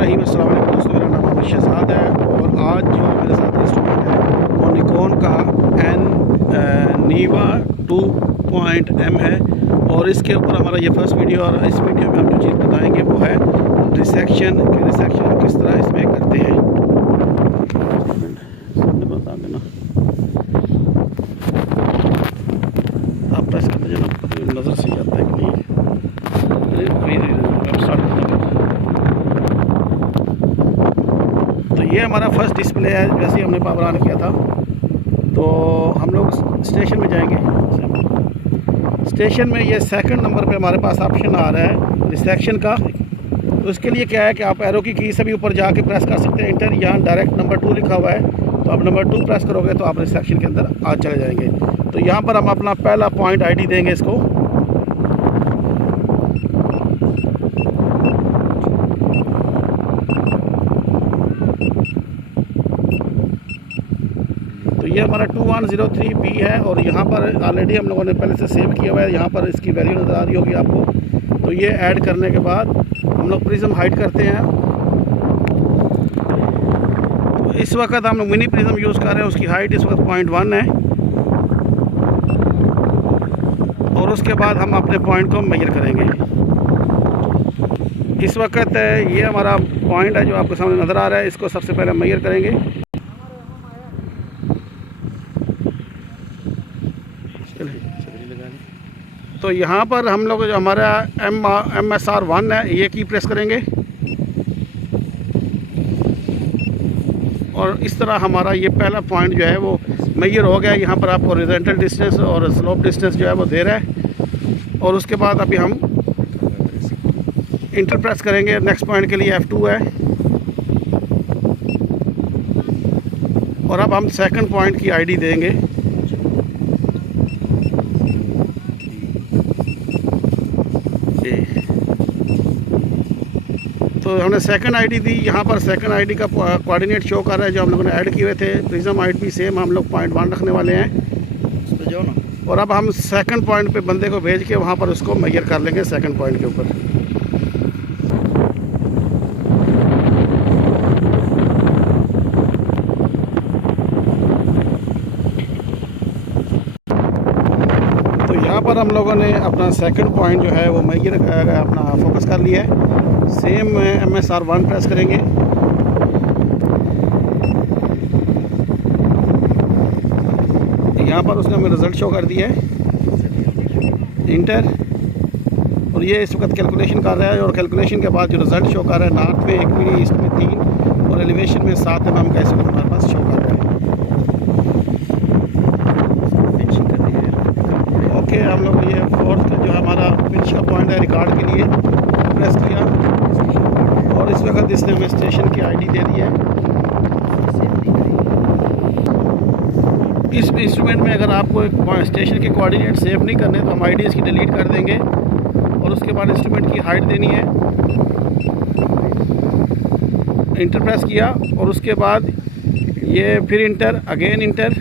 रहीम। अस्सलाम वालेकुम दोस्तों, मेरा नाम अहमद शहजाद है और आज जो मेरे साथ इंस्ट्रूमेंट है वो निकॉन का नीवा 2.M है और इसके ऊपर हमारा ये फर्स्ट वीडियो और इस वीडियो में हम जो चीज़ बताएंगे वो है रिसेक्शन हम किस तरह इसमें करते हैं। बता देना आप प्रेस करते जाना, नज़र से जाता है कि नहीं। तो ये हमारा फर्स्ट डिस्प्ले है। जैसे ही हमने पावर ऑन किया था तो हम लोग स्टेशन में जाएंगे। स्टेशन में ये सेकंड नंबर पे हमारे पास ऑप्शन आ रहा है रिसेक्शन का। तो इसके लिए क्या है कि आप एरो की से भी ऊपर जाके प्रेस कर सकते हैं इंटर। यहाँ डायरेक्ट नंबर 2 लिखा हुआ है, तो आप नंबर 2 प्रेस करोगे तो आप रिसेक्शन के अंदर आ चले जाएंगे। तो यहाँ पर हम अपना पहला पॉइंट आईडी देंगे इसको। तो ये हमारा 2103B है और यहाँ पर ऑलरेडी हम लोगों ने पहले से सेव किया हुआ है। यहाँ पर इसकी वैल्यू नज़र आ रही होगी आपको। तो ये ऐड करने के बाद हम लोग प्रिज्म हाइड करते हैं। तो इस वक्त हम लोग मिनी प्रिज्म यूज़ कर रहे हैं, उसकी हाइट इस वक्त 0.1 है और उसके बाद हम अपने पॉइंट को मेजर करेंगे। इस वक्त ये हमारा पॉइंट है जो आपके सामने नज़र आ रहा है, इसको सबसे पहले मेजर करेंगे। तो यहाँ पर हम लोग जो हमारा MSR1 है ये की प्रेस करेंगे और इस तरह हमारा ये पहला पॉइंट जो है वो मेजर हो गया। यहाँ पर आपको हॉरिजॉन्टल डिस्टेंस और स्लोप डिस्टेंस जो है वो दे रहा है और उसके बाद अभी हम इंटर प्रेस करेंगे। नेक्स्ट पॉइंट के लिए F2 है और अब हम सेकंड पॉइंट की आईडी देंगे। तो हमने सेकंड आईडी दी। यहाँ पर सेकंड आईडी का कोऑर्डिनेट शो कर रहा है जो हम लोगों ने ऐड किए हुए थे। प्रिज्म हाइट भी सेम हम लोग 0.1 रखने वाले हैं उस पर जाओ ना। और अब हम सेकंड पॉइंट पे बंदे को भेज के वहाँ पर उसको मेजर कर लेंगे सेकंड पॉइंट के ऊपर। तो यहाँ पर हम लोगों ने अपना सेकंड पॉइंट जो है वो मेजर अपना फोकस कर लिया है। सेम MSR1 प्रेस करेंगे। यहाँ पर उसने हमें रिज़ल्ट शो कर दिया है इंटर और ये इस वक्त कैलकुलेशन कर रहा है और कैलकुलेशन के बाद जो रिज़ल्ट शो कर रहा है नॉर्थ में 1 मिली, ईस्ट में 3 और एलिवेशन में 7 mm का इस वक्त हमारे पास शो कर रहा है। ओके, हम लोग ये फोर्थ जो हमारा पिंच का पॉइंट है रिकॉर्ड के लिए प्रेस किया और इस वक्त इसने हमें स्टेशन की आईडी दे दी है। इस इंस्ट्रूमेंट में अगर आपको एक स्टेशन के कोऑर्डिनेट सेव नहीं करने तो हम आईडी इसकी डिलीट कर देंगे और उसके बाद इंस्ट्रूमेंट की हाइट देनी है। इंटर प्रेस किया और उसके बाद ये फिर इंटर, अगेन इंटर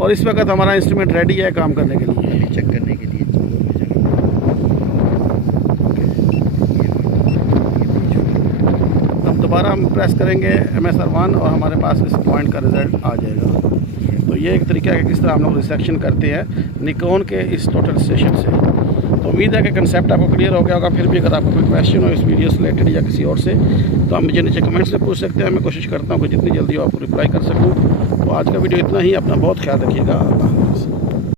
और इस वक्त हमारा इंस्ट्रूमेंट रेडी है काम करने के लिए, चेक करने के लिए। दोबारा हम प्रेस करेंगे MSR1 और हमारे पास इस पॉइंट का रिज़ल्ट आ जाएगा। तो ये एक तरीका है किस तरह हम लोग रिसेक्शन करते हैं निकॉन के इस टोटल स्टेशन से। तो उम्मीद है कि कंसेप्ट आपको क्लियर हो गया होगा। फिर भी अगर आपको कोई क्वेश्चन हो इस वीडियो से रिलेटेड या किसी और से तो आप मुझे नीचे कमेंट्स में पूछ सकते हैं। मैं कोशिश करता हूँ कि जितनी जल्दी आपको रिप्लाई कर सकूँ। तो आज का वीडियो इतना ही। अपना बहुत ख्याल रखिएगा।